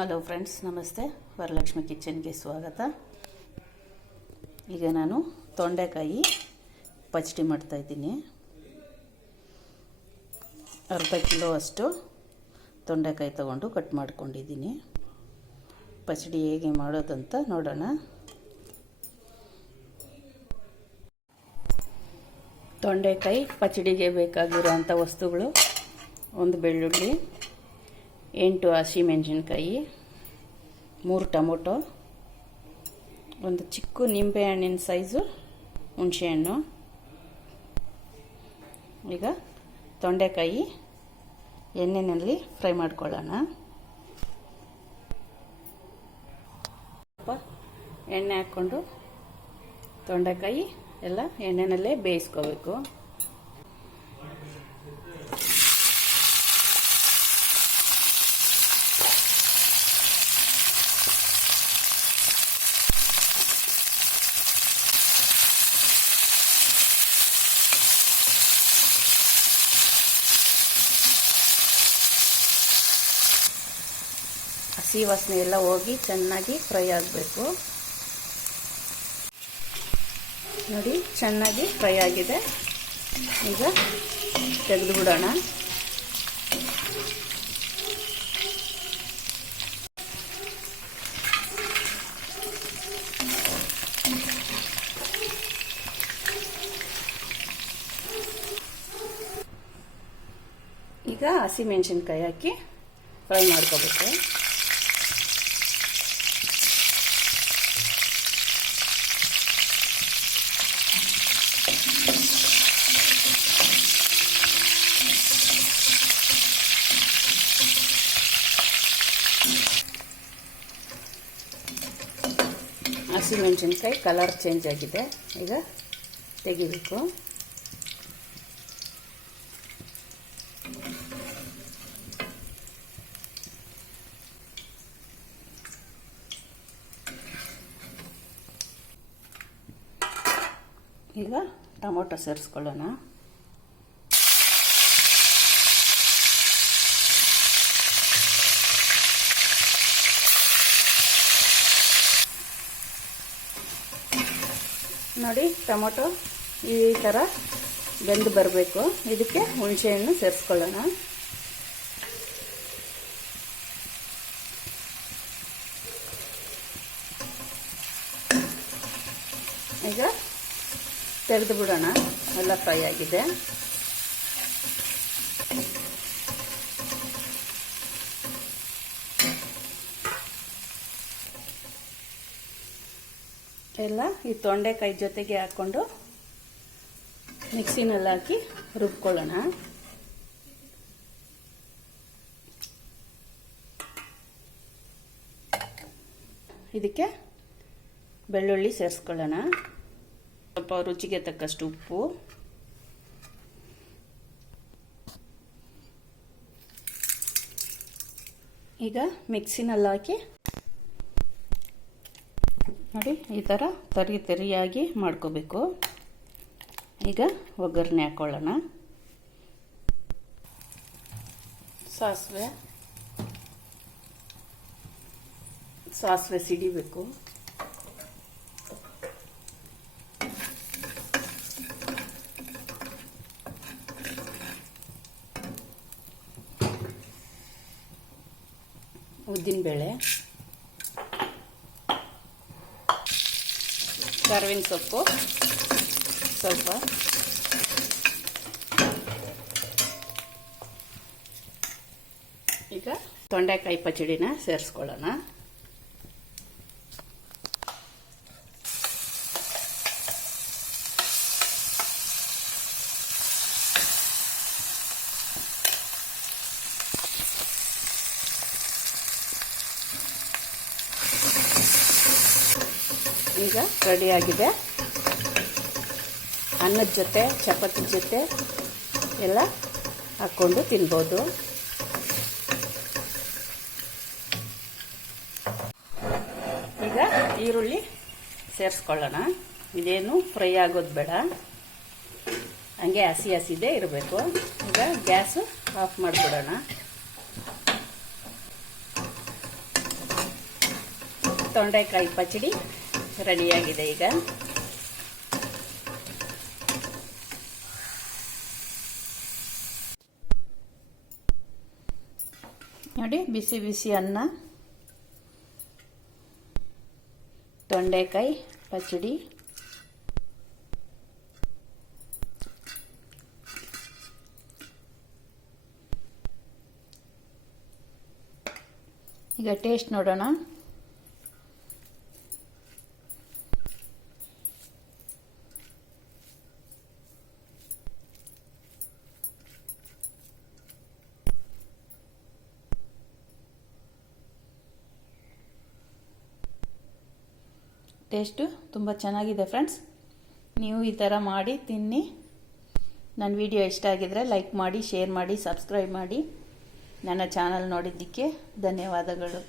Hello friends ನಮಸ್ತೆ. ವರಲಕ್ಷ್ಮಿ ಕಿಚನ್ಗೆ ಸ್ವಾಗತ. ಈಗ ನಾನು ತೊಂಡೆಕಾಯಿ ಪಚಡಿ ಮಾಡ್ತಾಯಿದ್ದೀನಿ ಅರ್ಧ ಕಿಲೋ ಅಷ್ಟು ತೊಂಡೆಕಾಯಿ ತಗೊಂಡು ಕಟ್ ಮಾಡ್ಕೊಂಡಿದ್ದೀನಿ. ಪಚಡಿ ಹೇಗೆ ಮಾಡೋದಂತ ನೋಡೋಣ. ತೊಂಡೆಕಾಯಿ ಪಚಡಿಗೆ ಬೇಕಾಗಿರೋವಂಥ ವಸ್ತುಗಳು, ಒಂದು ಬೆಳ್ಳುಳ್ಳಿ ಎಂಟು ಹಸಿಮೆಣಸಿನ್ಕಾಯಿ ಮೂರು ಟೊಮೊಟೊ, ಒಂದು ಚಿಕ್ಕ ನಿಂಬೆ ಹಣ್ಣಿನ ಸೈಜು ಹುಣಸೆಹಣ್ಣು, ಈಗ ತೊಂಡೆಕಾಯಿ ಎಣ್ಣೆಯಲ್ಲಿ ಫ್ರೈ ಮಾಡ್ಕೊಳ್ಳೋಣ. ಸ್ವಲ್ಪ ಎಣ್ಣೆ ಹಾಕ್ಕೊಂಡು ತೊಂಡೆಕಾಯಿ ಎಲ್ಲ ಎಣ್ಣೆನಲ್ಲೇ ಬೇಯಿಸ್ಕೋಬೇಕು. ಹಸಿ ವಾಸನೆ ಎಲ್ಲ ಹೋಗಿ ಚೆನ್ನಾಗಿ ಫ್ರೈ ಆಗಬೇಕು. ನೋಡಿ, ಚೆನ್ನಾಗಿ ಫ್ರೈ ಆಗಿದೆ. ಈಗ ತೆಗೆದು ಬಿಡೋಣ. ಈಗ ಹಸಿಮೆಣಸಿನ್ಕಾಯಿ ಹಾಕಿ ಫ್ರೈ ಮಾಡ್ಕೋಬೇಕು. ಹಸಿಮೆಣಸಿನ್ಕಾಯಿ ಕಲರ್ ಚೇಂಜ್ ಆಗಿದೆ. ಈಗ ತೆಗಿಬೇಕು. ಈಗ ಟೊಮೊಟೊ ಸೇರಿಸ್ಕೊಳ್ಳೋಣ. ನೋಡಿ ಟೊಮೊಟೊ ಈ ಥರ ಬೆಂದು ಬರಬೇಕು. ಇದಕ್ಕೆ ಹುಣಸೆಹಣ್ಣು ಸೇರಿಸ್ಕೊಳ್ಳೋಣ. ಈಗ ತೆಗೆದು ಬಿಡೋಣ. ಎಲ್ಲ ಫ್ರೈ ಆಗಿದೆ. ಎಲ್ಲ ಈ ತೊಂಡೆಕಾಯಿ ಜೊತೆಗೆ ಹಾಕ್ಕೊಂಡು ಮಿಕ್ಸಿನಲ್ಲಿ ಹಾಕಿ ರುಬ್ಕೊಳ್ಳೋಣ. ಇದಕ್ಕೆ ಬೆಳ್ಳುಳ್ಳಿ ಸೇರಿಸ್ಕೊಳ್ಳೋಣ. ಸ್ವಲ್ಪ ರುಚಿಗೆ ತಕ್ಕಷ್ಟು ಉಪ್ಪು. ಈಗ ಮಿಕ್ಸಿನಲ್ಲಿ ಹಾಕಿ ನೋಡಿ ಈ ಥರ ತರಿ ತರಿಯಾಗಿ ಮಾಡ್ಕೋಬೇಕು. ಈಗ ಒಗ್ಗರಣೆ ಹಾಕ್ಕೊಳ್ಳೋಣ ಸಾಸಿವೆ. ಸಾಸಿವೆ ಸಿಡಿಬೇಕು. ಉದ್ದಿನಬೇಳೆ. ಕರ್ವಿನ ಸೊಪ್ಪು. ಸ್ವಲ್ಪ. ಈಗ ತೊಂಡೆಕಾಯಿ ಪಚಡಿನ ಸೇರಿಸ್ಕೊಳ್ಳೋಣ. ಈಗ ರೆಡಿಯಾಗಿದೆ. ಅನ್ನದ ಜೊತೆ, ಚಪಾತಿ ಜೊತೆ ಎಲ್ಲ ಹಾಕ್ಕೊಂಡು ತಿನ್ಬೋದು. ಈಗ ಈರುಳ್ಳಿ ಸೇರಿಸ್ಕೊಳ್ಳೋಣ. ಇದೇನು ಫ್ರೈ ಆಗೋದು ಬೇಡ. ಹಂಗೆ ಹಸಿ ಹಸಿದೇ ಇರಬೇಕು. ಈಗ ಗ್ಯಾಸು ಆಫ್ ಮಾಡಿಬಿಡೋಣ. ತೊಂಡೆಕಾಯಿ ಪಚಡಿ. ರೆಡಿಯಾಗಿದೆ ಈಗ. ನೋಡಿ ಬಿಸಿ ಬಿಸಿ ಅನ್ನ ತೊಂಡೆಕಾಯಿ ಪಚಡಿ. ಈಗ ಟೇಸ್ಟ್ ನೋಡೋಣ. ಟೇಸ್ಟು ತುಂಬ ಚೆನ್ನಾಗಿದೆ ಫ್ರೆಂಡ್ಸ್. ನೀವು ಈ ಥರ ಮಾಡಿ, ತಿನ್ನಿ. ನನ್ನ ವಿಡಿಯೋ ಇಷ್ಟ ಆಗಿದರೆ ಲೈಕ್ ಮಾಡಿ, ಶೇರ್ ಮಾಡಿ, ಸಬ್ಸ್ಕ್ರೈಬ್ ಮಾಡಿ. ನನ್ನ ಚಾನಲ್ ನೋಡಿದ್ದಕ್ಕೆ ಧನ್ಯವಾದಗಳು.